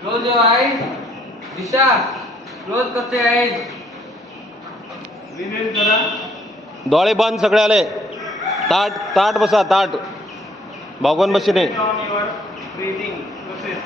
Close your eyes. Disha, close करते eyes. Reveal करा. डोळे बंद सगळ्याले. ताट ताट बसा ताट. भागवून बसणे. On your breathing process.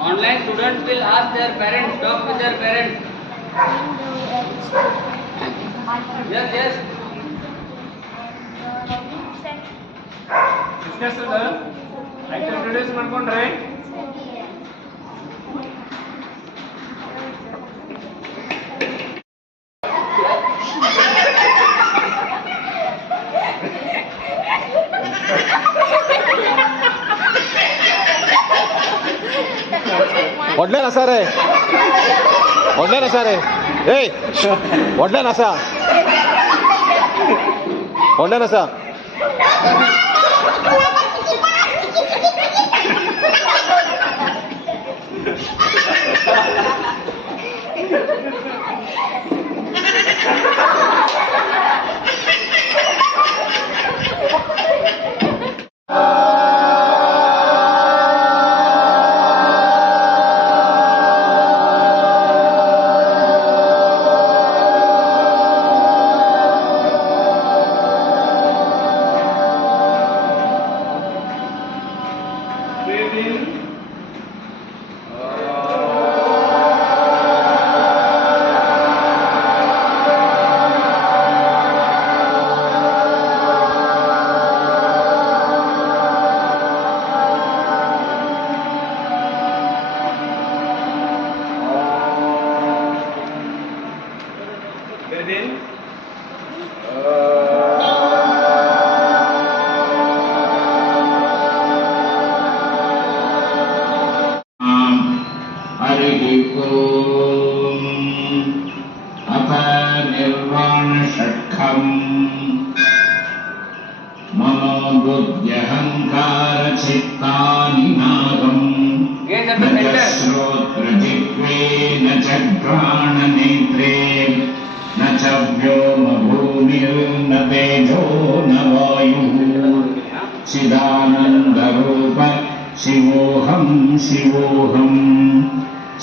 Online students will ask their parents, talk with their parents. Yes, yes. Discuss with her. I can introduce ಮಾಡ್ಕೊಂಡ್ರೆ ಒಡ್ಲೆ ನಸ ರೇ ಒಡ್ಲೆ ನಸ ರೇ ಏಯ್ ಒಡ್ಲೆ ನಸ ಒಡ್ಲೆ ನಸ breathe in. Breathe in. हरिः ओम् अपनिर्वाणषट्कम् मनोबुद्ध्यहङ्कारचित्तानि नागम् Gaze at न the च center. श्रोत्रजिह्वे न च घ्राणनेत्रे न च व्योमभूमिर्न तेजो न वायुः चिदानन्दरूप शिवोऽहं शिवोऽहं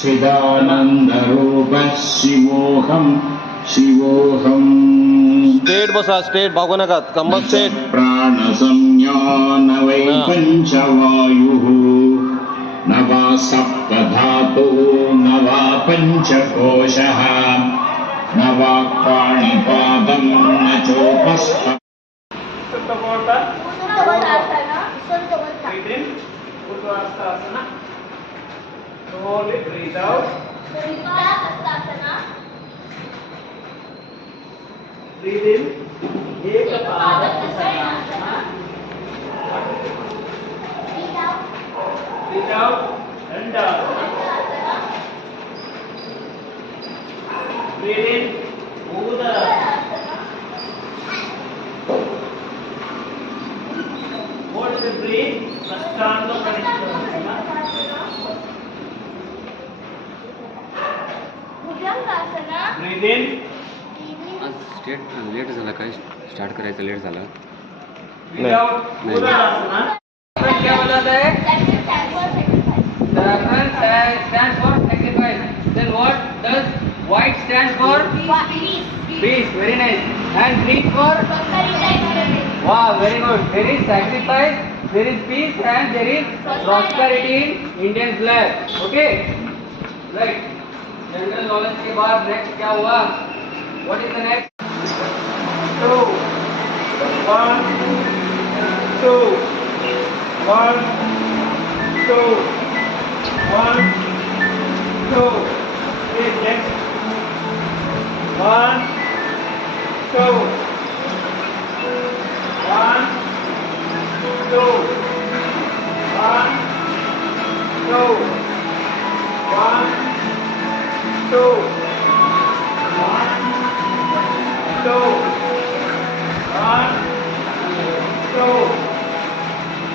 चिदानन्दरूप शिवोऽहं शिवोऽहं स्ट्रेट बसा स्ट्रेट भागू नका कंबर स्ट्रेट प्राणसंज्ञान वै पञ्चवायुः न वा सप्तधातु न वा पञ्चकोशः न वा पाणिपादं न चोपस्थ Breathe in. Uddhvasthasana. Slowly breathe out. Breathe in. Ekapadasana. Breathe out. Dandasana. Breathe in. Udasana. Hold the breath. Prasthanga Pranidhasana. Breathe in. State late झाला काय स्टार्ट करायचं लेट झाला Breathe out. Udasana. क्या बोलता है? The reference stands for sacrifice. Then what does white stand for? Peace. Very nice. And green for? Wow, very good. There is sacrifice, there is peace, and there is prosperity in Indian flag. Okay? Right. General knowledge के बाद next क्या हुआ? What is the next? 2, 1, 2, 1, 2, 1, 2. Okay, next. two, one, two, one, two.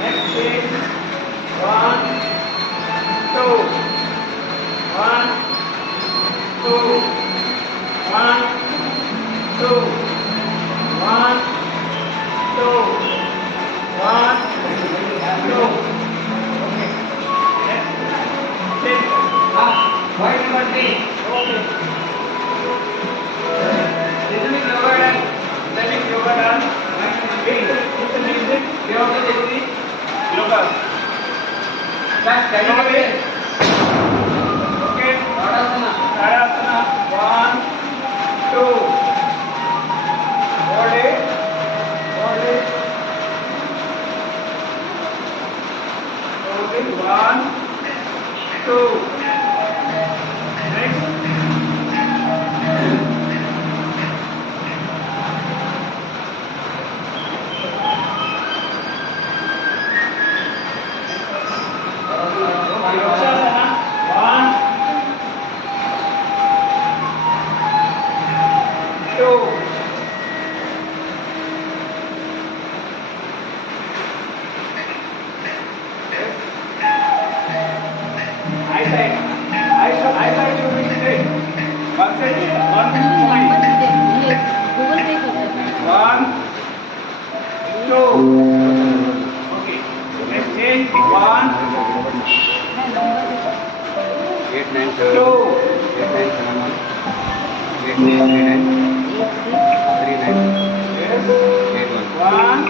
Next is one, two, one, two, one, two, one, two, one, two. Okay. Next. Six. Point number three. Okay. Rhythmic yoga done. Rhythmic yoga done. Eight. What's the music? Yoga Jayashree. Yoga. Start standing away. Okay. Tadasana. Tadasana. One, two. Hold it. Hold it. Hold it. One, two. Next. Yogasana. One, two. Eyesight should be straight. Concentrate. One point. One, two. Okay. Next change. One, 8, 9, 7, two. 8, 9, 7, 1, 8, 9, 3, 9, 3, 9, Yes. 8, 1. One,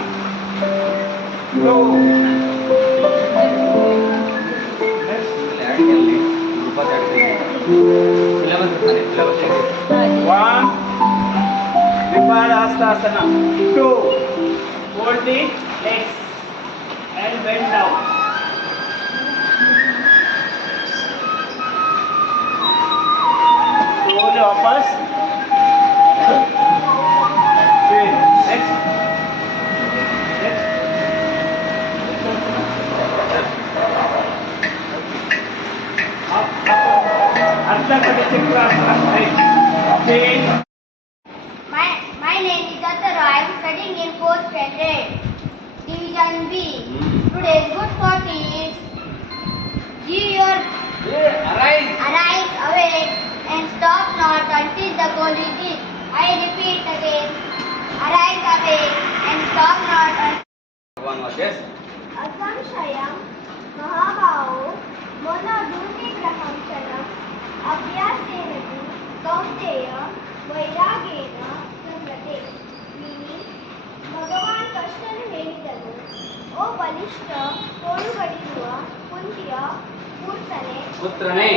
two. Next. Add केली ग्रुपात add केली syllabus असणार syllabus One, Vipassana. Two, hold the legs and bend down. Slowly वापस. Three. Next. Next. Up. Ardha Chakrasana. Change. My name is Atara. I am studying in 4th standard, Division B. Today's good thought is, give your Arise. arise, awake, and stop not until the goal is reached. I repeat again, arise, awake, and stop not until. One was yes. Asamshayam Mahabhao Monadunigraham Shalam Abhyasenati Kaunteya Vairagena Sagrate. Meaning, Bhagavan Krishnanu ಹೇಳಿದನು, ಓ ಬಲಿಷ್ಠ ತೋಳುಗಳಿರುವ ಕುಂತಿಯ ಪುತ್ರನೇ.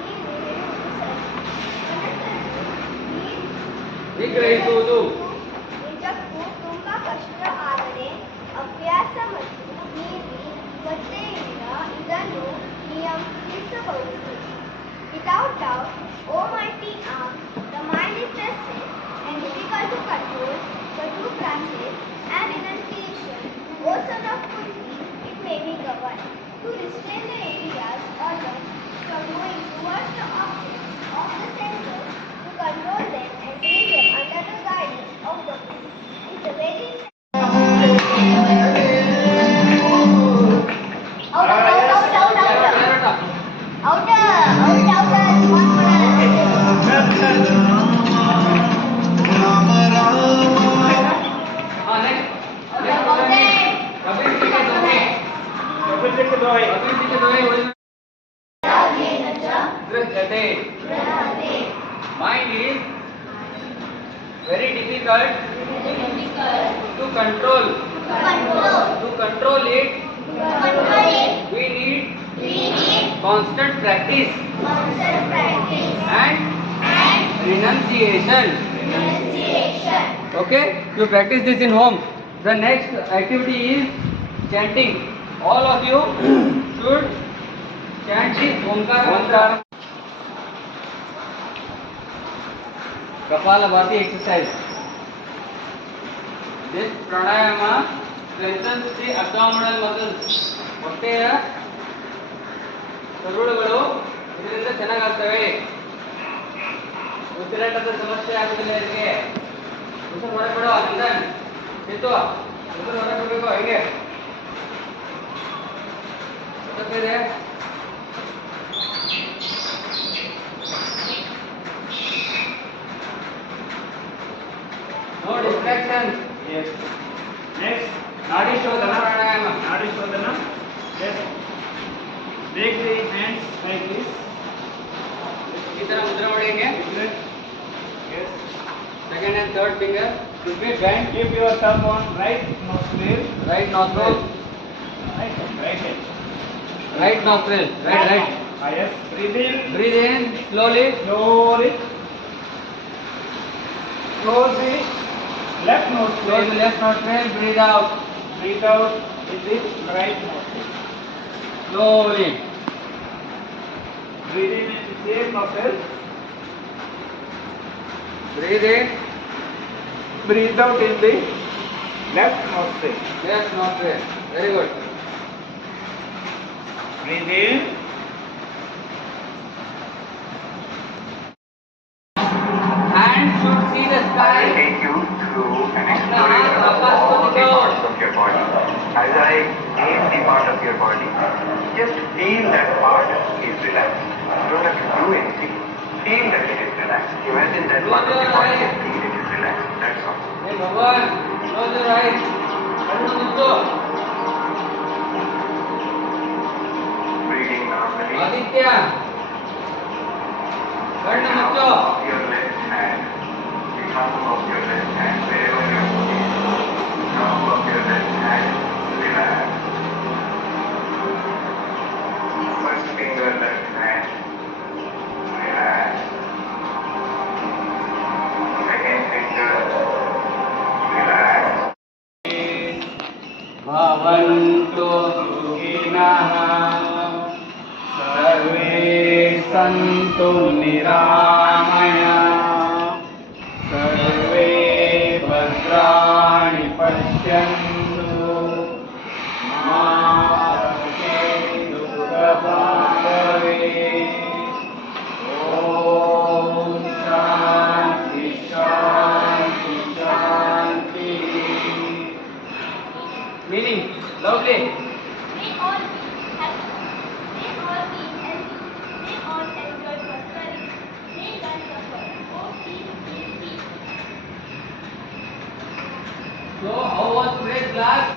ನೀನು ಹೇಳುವುದು ಸರಿ. ಮನಸ್ಸನ್ನು ನಿಗ್ರಹಿಸುವುದು ನಿಜಕ್ಕೂ ತುಂಬಾ ಕಷ್ಟ, ಆದರೆ ಅಭ್ಯಾಸ ಮತ್ತು ನೀತಿ ಶ್ರದ್ಧೆಯಿಂದ ಇದನ್ನು ನಿಯಂತ್ರಿಸಬಹುದು. Without doubt, almighty arm, the mind is restless and difficult to control, but through practice and renunciation, O son of Kunti, it may be governed. To restrain the areas or lungs from going towards the objects of the senses, to control them and bring them under the guidance of the will, is the very Mind is very difficult to control. To control it, we need constant practice and renunciation. Okay, you practice this in home. The next activity is chanting. All of you should chant this Omkar mantra. Kapalabhati exercise. This pranayama strengthens the abdominal muscles. ಹೊಟ್ಟೆಯ ಕರುಳುಗಳು ಇದರಿಂದ ಚೆನ್ನಾಗಾಗ್ತವೆ. ಉಸಿರಾಟದ ಸಮಸ್ಯೆ ಆಗುದಿಲ್ಲ ಇವರಿಗೆ. ಉಸಿರು ಹೊರಗೆ ಬಿಡು ನಂದನ್. ಎತ್ತು ಉಸಿರು ಹೊರಗೆ ಬಿಡಬೇಕು ಹಿಂಗೆ. ತಪ್ಪಿದೆ. No distractions. Yes. Next, Nadi Shodhana. Nadi Shodhana. Yes. Take the hands like this. ಈ ತರ ಮುದ್ರೆ ಮಾಡಿ ಹಿಂಗೆ. Yes. Second and third finger should be bent. Keep your thumb on right nostril. Right nostril. Right hand. Right nostril. Right. Yes. Breathe in. Breathe in slowly. Slowly. Close the left Close nostril. the left nostril. Breathe out Breathe out with the right nostril. slowly. Breathe in the same nostril. Breathe in. Breathe out in the left nostril. Left nostril. Very good. Breathe in. Hands should see the I will sky. take you through an exploration of all the parts of your body. As I name the part of your body, just feel that part is relaxed. You don't have to do anything. Feel that it is relaxed. Imagine that part of your body and feel it is relaxed. That's all. Hey Bhavan, close your eyes. Kanu muddu. Breathing normally. Aditya. Kanu muddu. Of your left hand. The thumb of your left hand, wherever you are putting. Thumb of your left hand, relax. First finger left hand, relax. Second finger, relax. Bhavantu sukhinaः sarve santu niramayah sarve bhadrani pashyantu ma kaschiत् दुःखभाग्भवेत् Om Shanti Shanti Shanti. Meaning, loudly. May all be happy. May all be healthy. May all enjoy prosperity. May none suffer. Oh, peace, peace, peace. So, how was today's class?